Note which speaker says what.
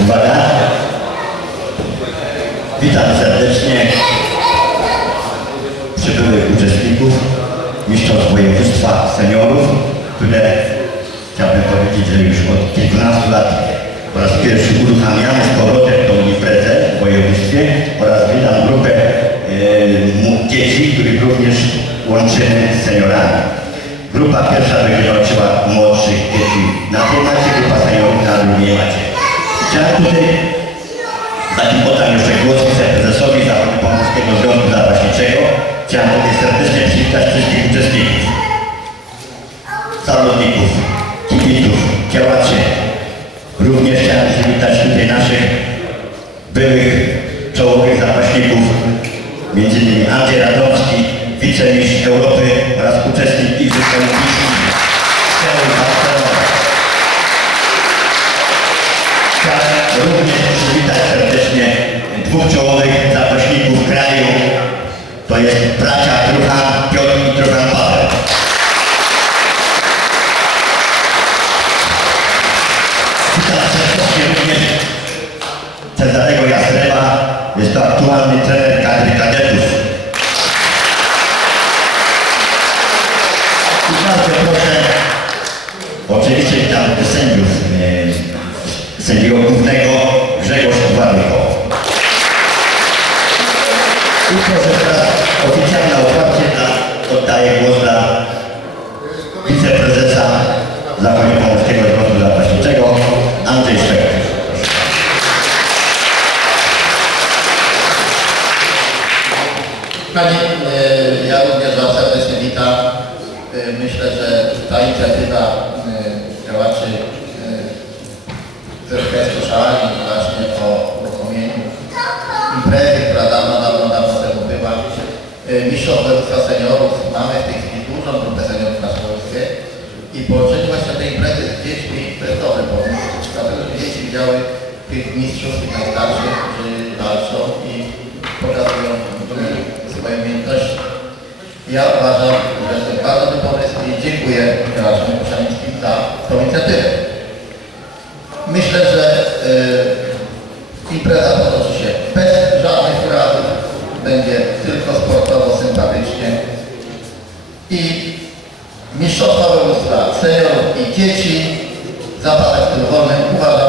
Speaker 1: Uwaga. Witam serdecznie przybyłych uczestników Mistrzostw Województwa Seniorów, które chciałbym powiedzieć, że już od kilkunastu lat po raz pierwszy uruchamiamy z powrotem tą imprezę w województwie oraz witam grupę e, dzieci, których również łączymy z seniorami. Grupa pierwsza będzie walczyła młodszych dzieci na tej macie, grupa seniorów na drugiej macie. Chciałem tutaj Zanim oddam jeszcze głos wiceprezesowi Zachodniopomorskiego Związku Zapaśniczego, chciałem tutaj serdecznie przywitać wszystkich uczestników, zawodników, kibiców, działaczy. Również chciałem przywitać tutaj naszych byłych czołowych zapaśników, innymi Andrzej Radomski, wicemistrz Europy oraz uczestnik Igrzysk Olimpijskich. Chciałem również przywitać serdecznie dwóch czołowych zapaśników kraju. To jest bracia Truchan Piotr i Paweł. Witam serdecznie również Cezarego Jasrewa. Jest to aktualny trener kadry kadetów. I bardzo proszę Oczywiście witam sędziów, e,
Speaker 2: E, ja również Was serdecznie witam. E, Myślę, że ta inicjatywa e, działaczy ZKS Koszalani właśnie po uruchomieniu imprezy, która dawno, dawno, dawno temu była. Mistrzostw Seniorów. Mamy w tej chwili dużą grupę seniorów na Polsce i połączenie właśnie tej imprezy z dziećmi to jest dobry pomysł. Dlatego, że dzieci widziały tych mistrzów, tych najstarszych, Ja uważam, że to bardzo dobry pomysł i dziękuję działaczom koszalińskim za tą inicjatywę. Myślę, że y, impreza potoczy się bez żadnych urazów, będzie tylko sportowo, sympatycznie i mistrzostwa województwa seniorów i dzieci zapadek w stylu wolnym uważam